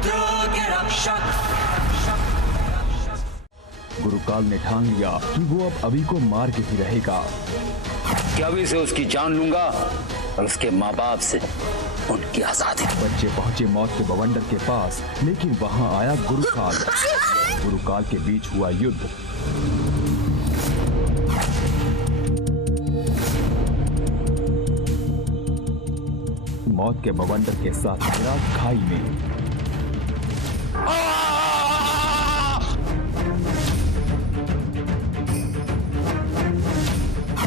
पुत्रों के रक्षक। गुरुकाल ने ठान लिया कि वो अब अभी को मार के ही रहेगा। कि अभी से उसकी जान लूंगा और उसके माँ बाप से उनकी आजादी। बच्चे पहुंचे मौत के बवंडर के पास, लेकिन वहां आया गुरुकाल। गुरुकाल के बीच हुआ युद्ध। मौत के बवंडर के साथ गिरा खाई में।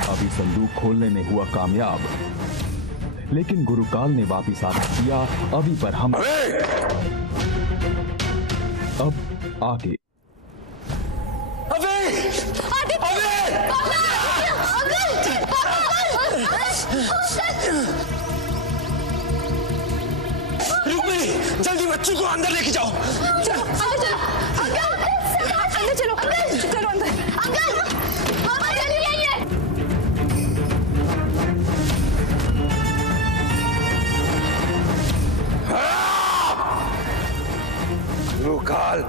अभी संदूक खोलने में हुआ कामयाब, लेकिन गुरुकाल ने वापिस आकर किया अभी पर हम। अब आगे जल्दी बच्चों को अंदर लेके जाओ। चलो अंदर चलो, चलो अंदर। गुरुकाल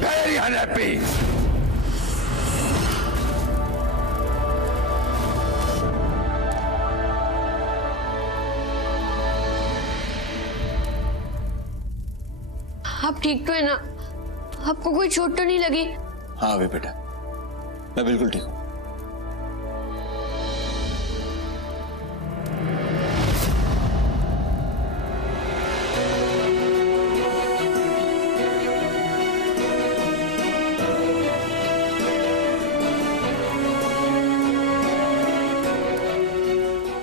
very unhappy। आप ठीक तो है ना? आपको कोई चोट तो नहीं लगी? हाँ अभी बेटा, मैं बिल्कुल ठीक हूँ।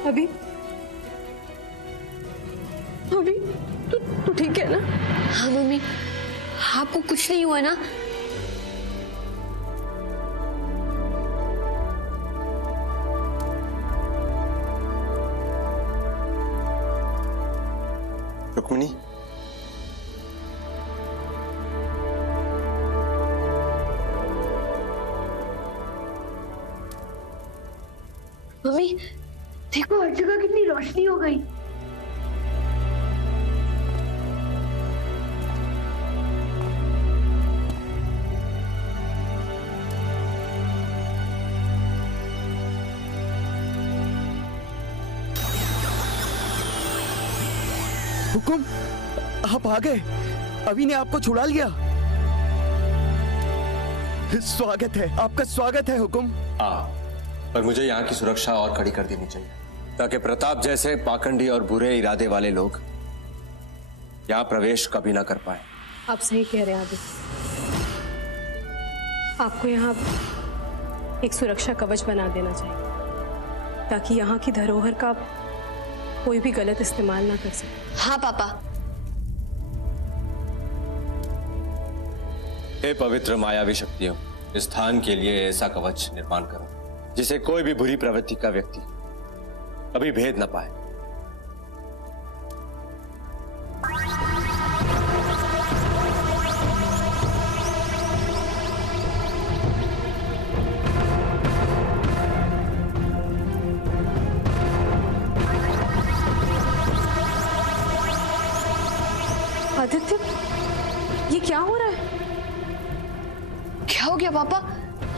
अभी तू ठीक है ना? हाँ मम्मी, आपको कुछ नहीं हुआ ना? रुक्मिणी, मम्मी देखो हर जगह कितनी रोशनी हो गई। हुकुम, आप आ गए। अभी ने आपको छुड़ा लिया। स्वागत है, आपका स्वागत है हुकुम। पर मुझे यहाँ की सुरक्षा और कड़ी कर देनी चाहिए, ताकि प्रताप जैसे पाखंडी और बुरे इरादे वाले लोग यहाँ प्रवेश कभी ना कर पाए। आप सही कह रहे हैं आदित्य, आपको यहाँ एक सुरक्षा कवच बना देना चाहिए, ताकि यहाँ की धरोहर का कोई भी गलत इस्तेमाल ना कर सके। हाँ पापा। हे पवित्र मायावी शक्तियों, इस स्थान के लिए ऐसा कवच निर्माण करो जिसे कोई भी बुरी प्रवृत्ति का व्यक्ति कभी भेद न पाए। आदित्य, ये क्या हो रहा है? क्या हो गया पापा?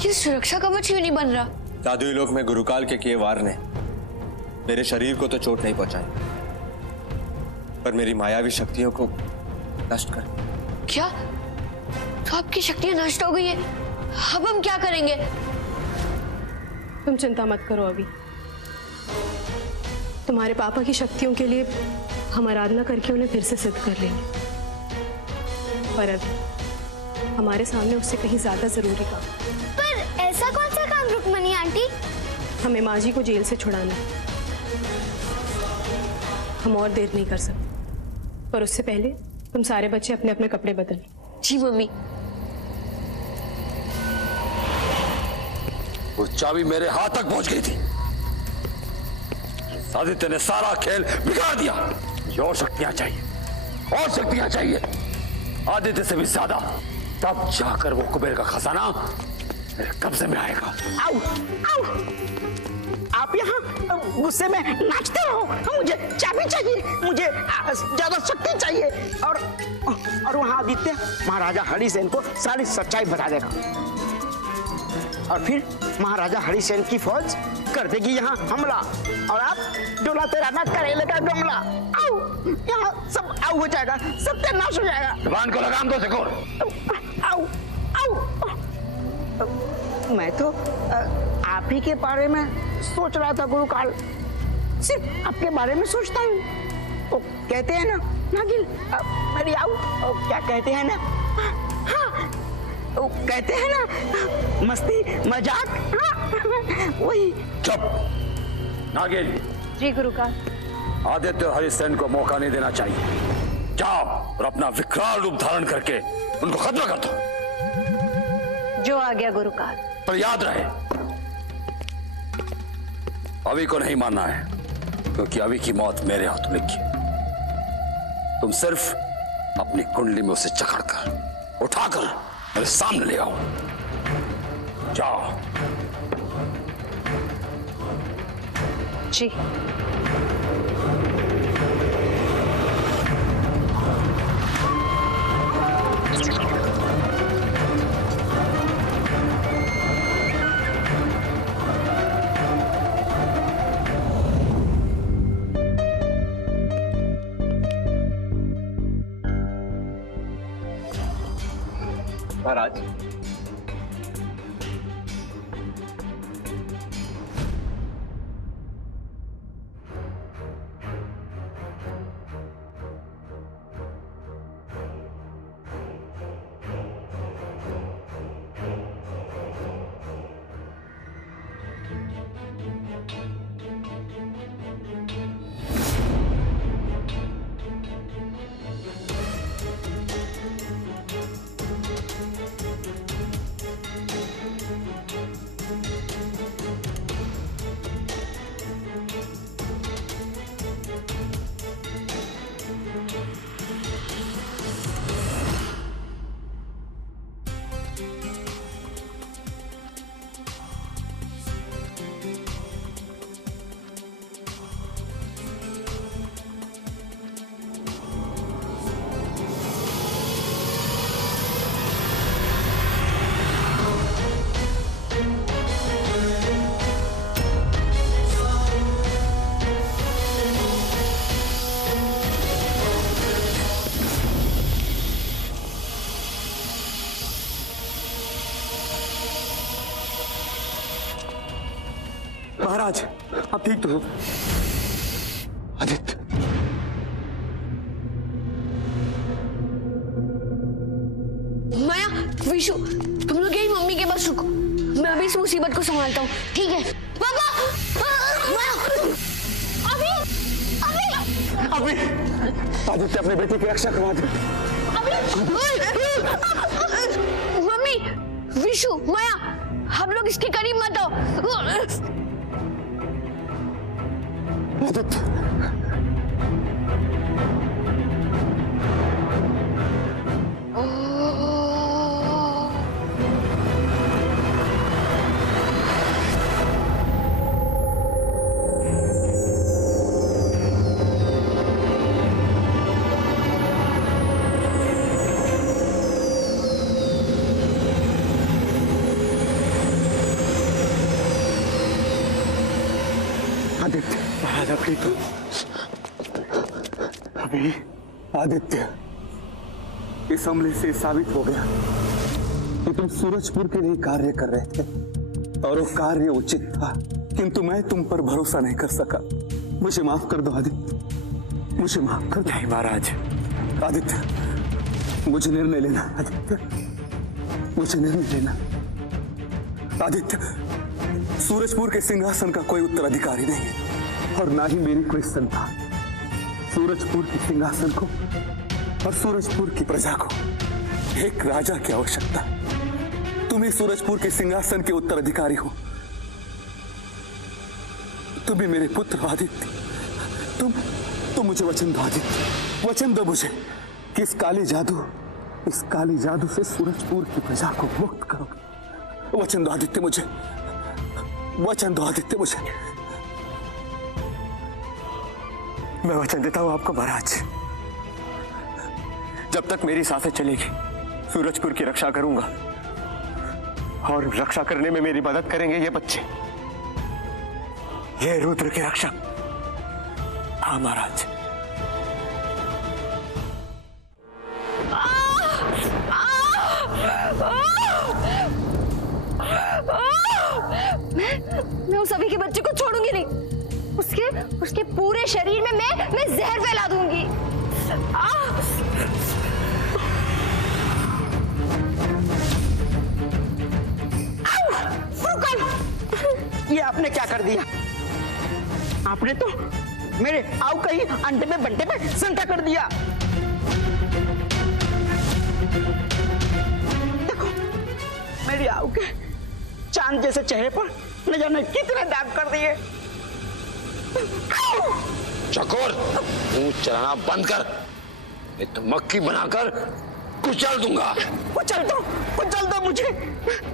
ये सुरक्षा कवच क्यों नहीं बन रहा? साधु लोक में गुरुकाल के किए वार ने मेरे शरीर को तो चोट नहीं पहुंचाई, पर मेरी मायावी शक्तियों को नष्ट कर। क्या? तो आपकी शक्तियां नष्ट हो गई है? अब हम क्या करेंगे? तुम चिंता मत करो अभी, तुम्हारे पापा की शक्तियों के लिए हम आराधना करके उन्हें फिर से सिद्ध कर लेंगे। पर अभी हमारे सामने उससे कहीं ज्यादा जरूरी काम। पर ऐसा कौन सा काम रुक्मणी आंटी? हमें माँ जी को जेल से छुड़ाना है। हम और देर नहीं कर सकते, पर उससे पहले तुम सारे बच्चे अपने अपने कपड़े बदल। जी मम्मी। वो चाबी मेरे हाथ तक पहुंच गई थी। आदित्य ने सारा खेल बिगाड़ दिया। और शक्तियां चाहिए, और शक्तियां चाहिए, आदित्य से भी ज्यादा। तब जाकर वो कुबेर का खजाना मेरे कब्जे में आएगा। आओ, आओ। आप यहाँ गुस्से में नाचते रहो। मुझे चाबी चाहिए, मुझे ज्यादा शक्ति चाहिए। और वहाँ आदित्य महाराजा हरिसेन को सारी सच्चाई बता देगा और फिर महाराजा हरिसेन की फौज कर देगी यहाँ हमला और आप डोला तेरा ना करेले का डोंगला आओ यहाँ सब आउ हो जाएगा, सत्यानाश हो जाएगा। जबान को लगाम दो सिकोर। आओ आओ मैं तो आप ही के बारे में सोच रहा था गुरुकाल, सिर्फ आपके बारे में सोचता हूँ। वो कहते हैं ना नागिल मेरी आओ, क्या कहते हैं ना, हाँ वो कहते हैं ना मस्ती मजाक, हाँ वही। चुप नागिन। जी गुरुकाल। आदित्य हरिसेन को मौका नहीं देना चाहिए। जाओ और अपना विकराल रूप धारण करके उनको खत्म कर दो। जो आ गया गुरुकाल। पर याद रहे अभी को नहीं मानना है, क्योंकि अभी की मौत मेरे हाथों लिखी है। तुम सिर्फ अपनी कुंडली में उसे जकड़कर उठाकर मेरे सामने ले आओ। जाओ। जी। महाराज महाराज आप ठीक तो हो? आदित्य माया विशु तुम लोग यही मम्मी के पास रुको, मैं अभी इस मुसीबत को संभालता हूँ। ठीक है पापा। माया अभी अभी अभी आदित्य अपने बेटे की रक्षा करवा दे। मम्मी विशु माया हम लोग इसके करीब मत आओ। आदित्य आदित्य महाराज आप ठीक हो? अभी आदित्य इस हमले से साबित हो गया कि तुम सूरजपुर के लिए कार्य कर रहे थे और वो कार्य उचित था, किंतु मैं तुम पर भरोसा नहीं कर सका। मुझे माफ कर दो आदित्य, मुझे माफ कर दो। नहीं महाराज। आदित्य मुझे निर्णय लेना, आदित्य मुझे निर्णय लेना। आदित्य सूरजपुर के सिंहासन का कोई उत्तराधिकारी नहीं है और ना ही मेरी कोई संतान। सूरजपुर के सिंहासन को और सूरजपुर की प्रजा को एक राजा की आवश्यकता। तुम ही सूरजपुर के सिंहासन के उत्तराधिकारी हो। तुम ही मेरे पुत्र आदित्य। तुम मुझे वचन दो आदित्य, वचन दो मुझे कि इस काली जादू से सूरजपुर की प्रजा को मुक्त करोगे। वचन दो आदित्य मुझे, वचन दो आदित्य मुझे। मैं वचन देता हूं आपको महाराज, जब तक मेरी सांसें चलेगी सूरजपुर की रक्षा करूंगा और रक्षा करने में मेरी मदद करेंगे ये बच्चे, ये रुद्र के रक्षक। हाँ महाराज। मैं उस अभी के बच्चे को छोड़ूंगी नहीं। उसके पूरे शरीर में मैं जहर फैला दूंगी। ये आपने क्या कर दिया? आपने तो मेरे आऊ कहीं अंडे पे बंटे पे संटा कर दिया। देखो मेरी आऊ के चांद जैसे चेहरे पर न जाने कितने दाग कर दिए। चकोर, मुंह चलाना बंद कर, नहीं तो मक्खी बनाकर कुचल दूंगा। कुचल दो मुझे,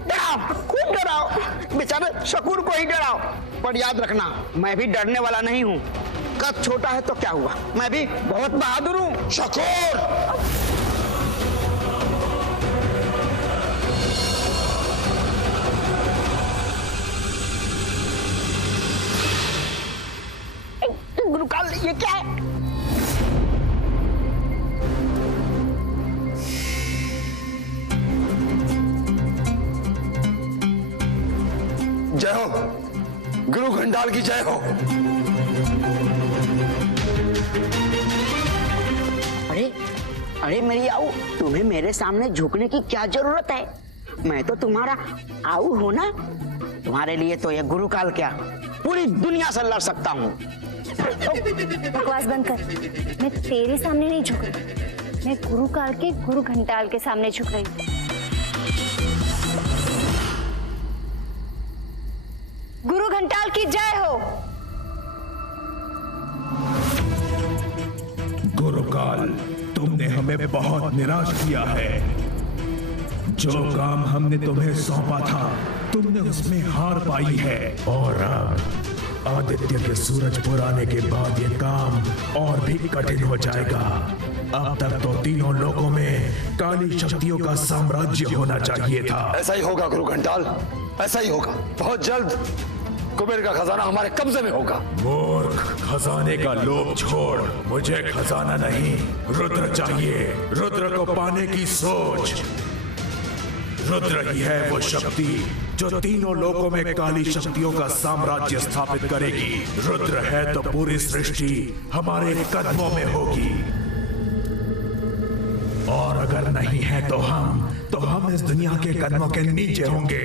डराओ, खूब डराओ, बेचारे शकूर को ही डराओ, पर याद रखना मैं भी डरने वाला नहीं हूँ। कद छोटा है तो क्या हुआ, मैं भी बहुत बहादुर हूँ। शकूर, गुरुकाल ये क्या है? जय हो, गुरु घंटाल की जय हो। अरे मेरी आऊ, तुम्हें मेरे सामने झुकने की क्या जरूरत है? मैं तो तुम्हारा आऊ हूं ना। तुम्हारे लिए तो ये गुरुकाल क्या, पूरी दुनिया से लड़ सकता हूँ। बकवास बंद कर। मैं तेरे सामने नहीं झुक रही, मैं गुरुकाल के गुरु घंटाल के सामने झुक रही हूँ। गुरु घंटाल की जय हो। गुरुकाल, तुमने हमें बहुत निराश किया है। जो काम हमने तुम्हें सौंपा था तुमने उसमें हार पाई है, और अब आदित्य के सूरजपुर आने के बाद ये काम और भी कठिन हो जाएगा। अब तक तो तीनों लोकों में काली शक्तियों का साम्राज्य होना चाहिए था। ऐसा ही होगा गुरु घंटाल, ऐसा ही होगा। बहुत जल्द कुबेर का खजाना हमारे कब्जे में होगा। मूर्ख, खजाने का लोभ छोड़, मुझे खजाना नहीं रुद्र चाहिए। रुद्र को पाने की सोच। रुद्र ही है वो शक्ति जो तीनों लोकों में काली शक्तियों का साम्राज्य स्थापित करेगी। रुद्र है तो पूरी सृष्टि हमारे कदमों में होगी, और अगर नहीं है तो हम इस दुनिया के कदमों के नीचे होंगे।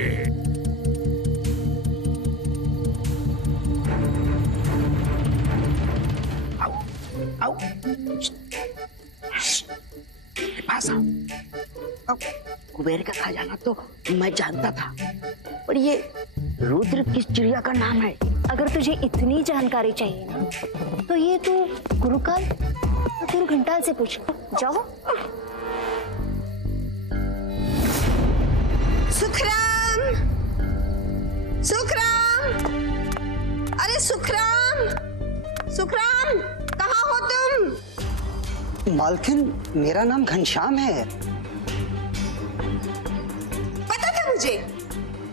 आओ, पास आओ। कुबेर का खजाना तो मैं जानता था, पर ये रुद्र किस चिड़िया का नाम है? अगर तुझे इतनी जानकारी चाहिए ना, तो ये तू गुरुकाल और गुरु घंटाल से पूछ। जाओ। सुखराम, सुखराम, अरे सुखराम, सुखराम, कहाँ हो तुम? मालकिन, मेरा नाम घनश्याम है। पता था मुझे,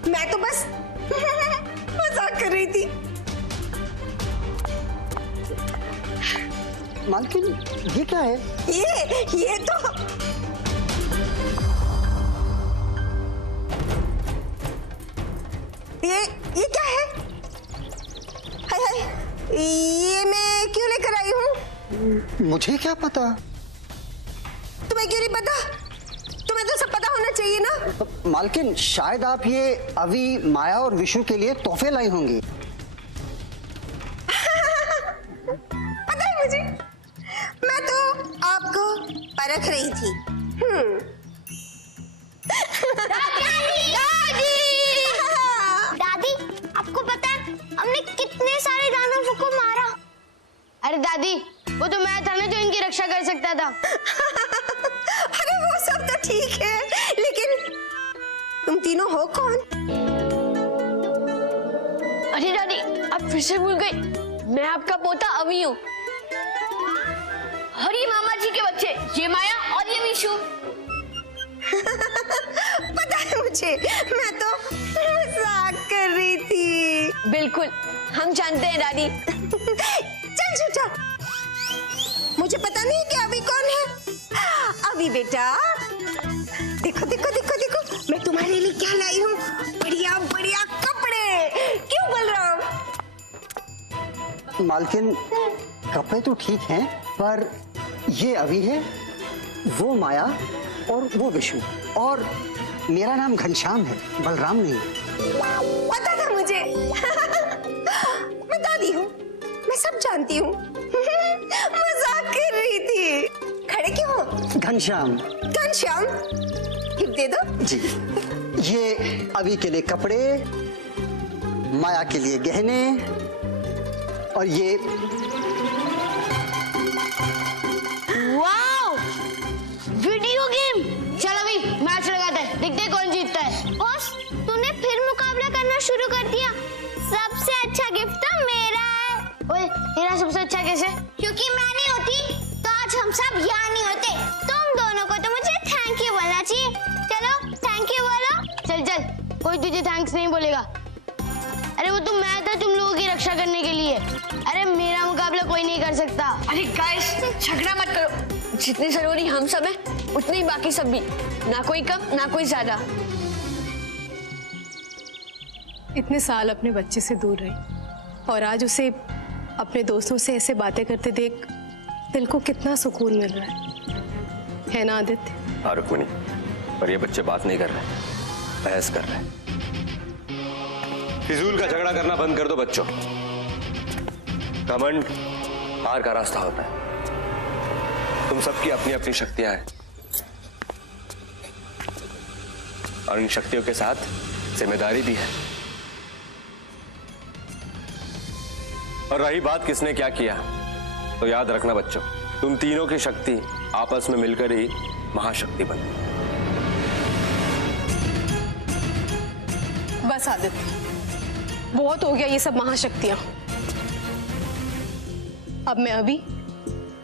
मैं तो बस मजाक कर रही थी। मालकिन, ये क्या है? ये तो ये क्या है? हाय हाय, ये मैं क्यों लेकर आई हूँ? मुझे क्या पता? तुम्हें क्यों नहीं पता? तुम्हें तो सब पता होना चाहिए ना। मालकिन, शायद आप ये अभी माया और विशु के लिए तोहफे लाई होंगी। पता है मुझे, मैं तो आपको परख रही थी। दादी, आपको पता है हमने कितने सारे दानवों को मारा? अरे दादी, वो तो मैं था ना जो इनकी रक्षा कर सकता था। अरे वो सब तो ठीक है, लेकिन तुम तीनों हो कौन? अरे दादी, आप फिर से भूल गई। मैं आपका पोता अमी हूँ, और ये मामा जी के बच्चे, ये माया और ये विशु। विशु? पता है मुझे, मैं तो मजाक कर रही थी। बिल्कुल, हम जानते हैं दादी। चल झूठा, मुझे पता नहीं कि अभी कौन है। अभी बेटा, देखो देखो देखो देखो, मैं तुम्हारे लिए क्या लाई हूँ। बढ़िया बढ़िया कपड़े। क्यों बलराम? मालकिन, कपड़े तो ठीक हैं, पर ये अभी है, वो माया और वो विशु, और मेरा नाम घनश्याम है, बलराम नहीं। पता था मुझे। मैं दादी हूँ, मैं सब जानती हूँ। मजाक कर रही थी। खड़े क्यों हो? घनश्याम। घनश्याम, गिफ्ट दे दो। जी, ये अभी के लिए कपड़े, माया के लिए गहने, और ये वाओ, वीडियो गेम। चल अभी मैच लगाते हैं, देखते हैं कौन जीतता है। बॉस, तूने फिर मुकाबला करना शुरू कर दिया। सबसे अच्छा गिफ्ट तो मेरा है। ओए, तेरा सबसे अच्छा कैसे? क्योंकि मैं नहीं होती तो आज हम सब यहाँ नहीं होते। तुम दोनों को तो मुझे थैंक यू बोलना चाहिए। चलो थैंक यू बोलो। चल चल, कोई तुझे थैंक्स नहीं बोलेगा। अरे वो तो मैं था तुम लोगों की रक्षा करने के लिए। अरे मेरा मुकाबला कोई नहीं कर सकता। अरे गाइस, झगड़ा मत करो। जितने जरूरी हम सब हैं, उतने ही बाकी सब भी। ना कोई कम, ना कोई ज्यादा। इतने साल अपने बच्चे से दूर रही और आज उसे अपने दोस्तों से ऐसे बातें करते देख दिल को कितना सुकून मिल रहा है ना आदित्य? हाँ रुक्मिणी, पर ये बच्चे बात नहीं कर रहे, बहस कर रहे हैं। फिजूल का झगड़ा करना बंद कर दो बच्चों। घमंड हार का रास्ता होता है। तुम सबकी अपनी अपनी शक्तियां हैं, और इन शक्तियों के साथ जिम्मेदारी भी है। और रही बात किसने क्या किया, तो याद रखना बच्चों, तुम तीनों की शक्ति आपस में मिलकर ही महाशक्ति बनी। बस आदित्य, बहुत हो गया ये सब महाशक्तियां। अब मैं अभी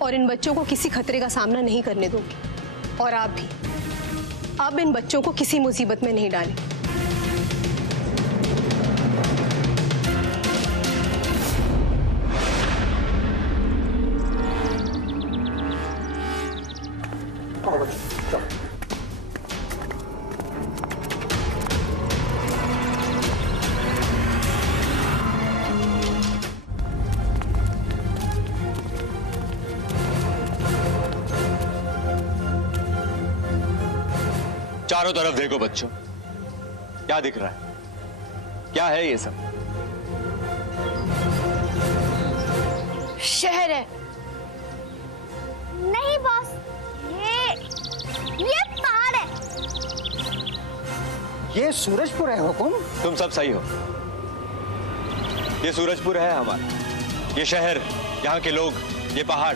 और इन बच्चों को किसी खतरे का सामना नहीं करने दूंगी, और आप भी अब इन बच्चों को किसी मुसीबत में नहीं डालें। चारों तरफ देखो बच्चों, क्या दिख रहा है? क्या है ये सब? शहर है। नहीं बॉस, ये पहाड़ है। ये सूरजपुर है हुकुम। तुम सब सही हो, ये सूरजपुर है हमारा। ये शहर, यहाँ के लोग, ये पहाड़,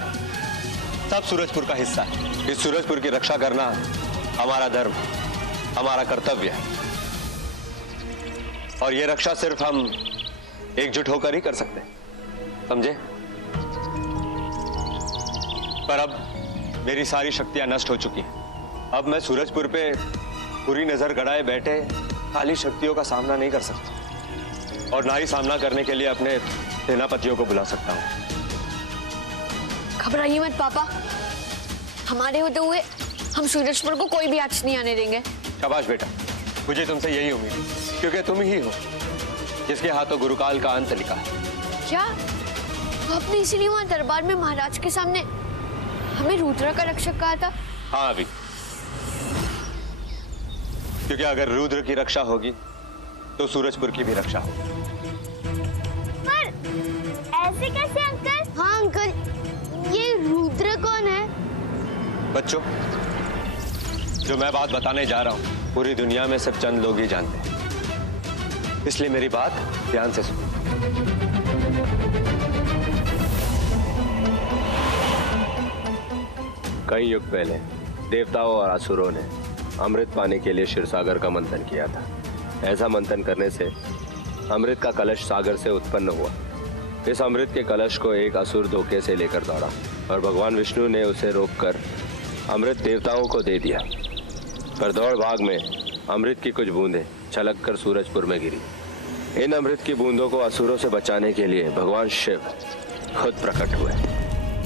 सब सूरजपुर का हिस्सा है। इस सूरजपुर की रक्षा करना हमारा धर्म, हमारा कर्तव्य है, और ये रक्षा सिर्फ हम एकजुट होकर ही कर सकते हैं, समझे? पर अब मेरी सारी शक्तियां नष्ट हो चुकी हैं। अब मैं सूरजपुर पे बुरी नजर गड़ाए बैठे खाली शक्तियों का सामना नहीं कर सकता, और ना ही सामना करने के लिए अपने सेनापतियों को बुला सकता हूं। घबराइए मत पापा, हमारे होते हुए हम सूरजपुर को कोई भी आंच नहीं आने देंगे। शाबाश बेटा, मुझे तुमसे यही उम्मीद है, क्योंकि तुम ही हो जिसके हाथों गुरुकाल का अंत लिखा है। क्या तो आपने इसीलिए वहां दरबार में महाराज के सामने हमें रुद्र का रक्षक कहा था? हाँ अभी, क्योंकि अगर रुद्र की रक्षा होगी तो सूरजपुर की भी रक्षा होगी। पर ऐसे कैसे अंकल? हाँ अंकल, ये रुद्र कौन है? बच्चों, जो मैं बात बताने जा रहा हूं पूरी दुनिया में सिर्फ चंद लोग ही जानते हैं, इसलिए मेरी बात ध्यान से सुनो। कई युग पहले देवताओं और असुरों ने अमृत पाने के लिए क्षीरसागर का मंथन किया था। ऐसा मंथन करने से अमृत का कलश सागर से उत्पन्न हुआ। इस अमृत के कलश को एक असुर धोखे से लेकर दौड़ा और भगवान विष्णु ने उसे रोककर अमृत देवताओं को दे दिया, पर दौड़ भाग में अमृत की कुछ बूंदें छलक कर सूरजपुर में गिरी। इन अमृत की बूंदों को असुरों से बचाने के लिए भगवान शिव खुद प्रकट हुए।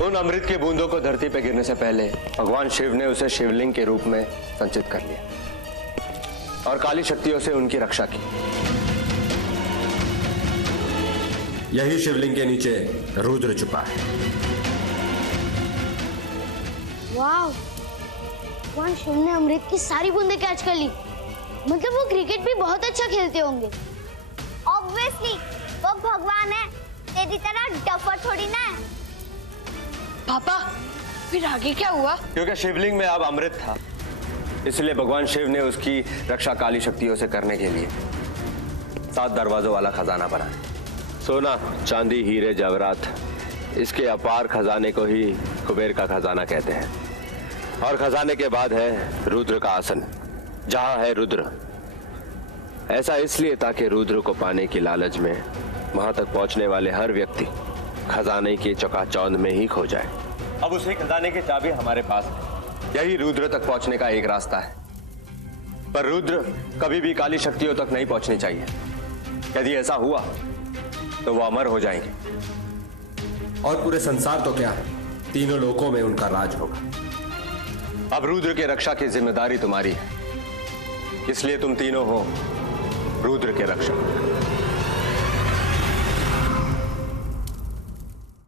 उन अमृत की बूंदों को धरती पर गिरने से पहले भगवान शिव ने उसे शिवलिंग के रूप में संचित कर लिया और काली शक्तियों से उनकी रक्षा की। यही शिवलिंग के नीचे रुद्र छुपा है। वाह, भगवान शिव ने अमृत की सारी बूंदें कैच कर ली। मतलब वो क्रिकेट भी बहुत अच्छा खेलते होंगे। ऑब्वियसली वो भगवान है, तेरी तरह डफर थोड़ी ना है। पापा फिर आगे क्या हुआ? क्योंकि शिवलिंग में अब अमृत था, इसलिए भगवान शिव ने उसकी रक्षा काली शक्तियों से करने के लिए 7 दरवाजों वाला खजाना बनाया। सोना, चांदी, हीरे, जवाहरात, इसके अपार खजाने को ही कुबेर का खजाना कहते हैं। और खजाने के बाद है रुद्र का आसन, जहां है रुद्र। ऐसा इसलिए ताकि रुद्र को पाने की लालच में वहां तक पहुंचने वाले हर व्यक्ति खजाने की चकाचौंध में ही खो जाए। अब उसी खजाने की चाबी हमारे पास है। यही रुद्र तक पहुंचने का एक रास्ता है, पर रुद्र कभी भी काली शक्तियों तक नहीं पहुंचनी चाहिए। यदि ऐसा हुआ तो वो अमर हो जाएंगे और पूरे संसार तो क्या, तीनों लोकों में उनका राज होगा। अब रुद्र की रक्षा की जिम्मेदारी तुम्हारी है, इसलिए तुम तीनों हो रुद्र के रक्षक।